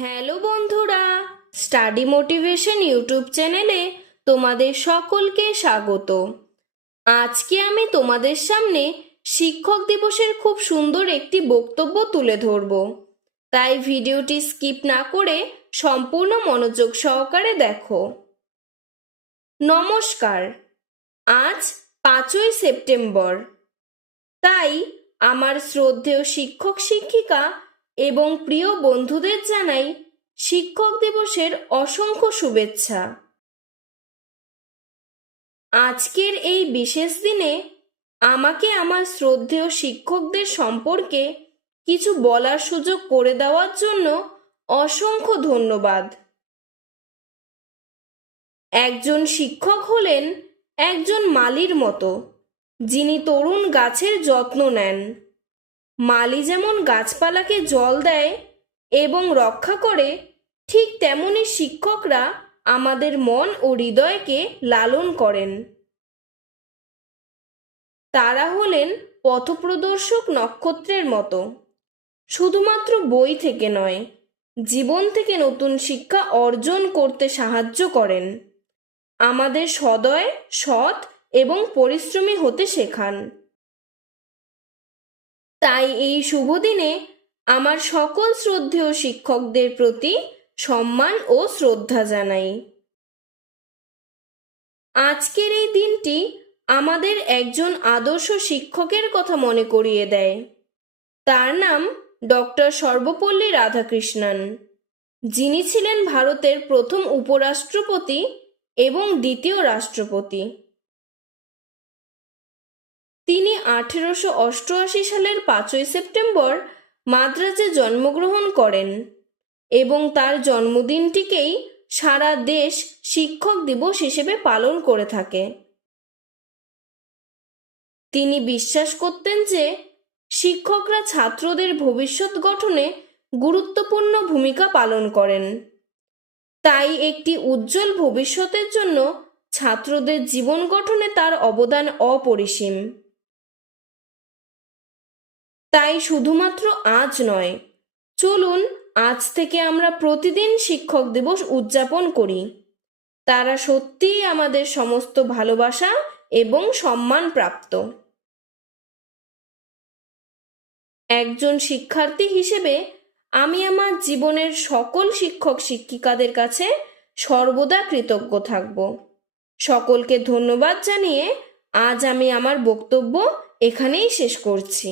Hello বন্ধুরা, study motivation YouTube চ্যানেলে তোমাদের সকলকে স্বাগত। আজকে আমি তোমাদের সামনে শিক্ষক দিবসের খুব সুন্দর একটি বক্তব্য তুলে ধরব, তাই ভিডিওটি স্কিপ না করে সম্পূর্ণ মনোযোগ সহকারে দেখো। নমস্কার, আজ 5ই সেপ্টেম্বর। তাই আমার শ্রদ্ধেয় শিক্ষক শিক্ষিকা এবং প্রিয় বন্ধুদের জানাই শিক্ষক দিবসের অসংখ্য শুভেচ্ছা। আজকের এই বিশেষ দিনে আমাকে আমার শ্রদ্ধেয় শিক্ষকদের সম্পর্কে কিছু বলার সুযোগ করে দেওয়ার জন্য অসংখ্য ধন্যবাদ। একজন শিক্ষক হলেন একজন মালির মতো, যিনি তরুণ গাছের যত্ন নেন। মালি যেমন গাছপালাকে জল দেয় এবং রক্ষা করে, ঠিক তেমনি শিক্ষকরা আমাদের মন ও হৃদয়কে লালন করেন। তারা হলেন পথপ্রদর্শক নক্ষত্রের মতো, শুধুমাত্র বই থেকে নয়, জীবন থেকে নতুন শিক্ষা অর্জন করতে সাহায্য করেন। আমাদের সদয়, সৎ এবং পরিশ্রমী হতে শেখান। তাই এই শুভ দিনে আমার সকল শ্রদ্ধেয় শিক্ষকদের প্রতি সম্মান ও শ্রদ্ধা জানাই। আজকের এই দিনটি আমাদের একজন আদর্শ শিক্ষকের কথা মনে করিয়ে দেয়। তার নাম ডক্টর সর্বপল্লী রাধাকৃষ্ণন, যিনি ছিলেন ভারতের প্রথম উপরাষ্ট্রপতি এবং দ্বিতীয় রাষ্ট্রপতি। তিনি 1888 সালের 5ই সেপ্টেম্বর মাদ্রাজে জন্মগ্রহণ করেন এবং তার জন্মদিনটিকেই সারা দেশ শিক্ষক দিবস হিসেবে পালন করে থাকে। তিনি বিশ্বাস করতেন যে শিক্ষকরা ছাত্রদের ভবিষ্যৎ গঠনে গুরুত্বপূর্ণ ভূমিকা পালন করেন। তাই একটি উজ্জ্বল ভবিষ্যতের জন্য ছাত্রদের জীবন গঠনে তার অবদান অপরিসীম। তাই শুধুমাত্র আজ নয়, চলুন আজ থেকে আমরা প্রতিদিন শিক্ষক দিবস উদযাপন করি। তারা সত্যিই আমাদের সমস্ত ভালোবাসা এবং সম্মান প্রাপ্ত। একজন শিক্ষার্থী হিসেবে আমি আমার জীবনের সকল শিক্ষক শিক্ষিকাদের কাছে সর্বদা কৃতজ্ঞ থাকব। সকলকে ধন্যবাদ জানিয়ে আজ আমি আমার বক্তব্য এখানেই শেষ করছি।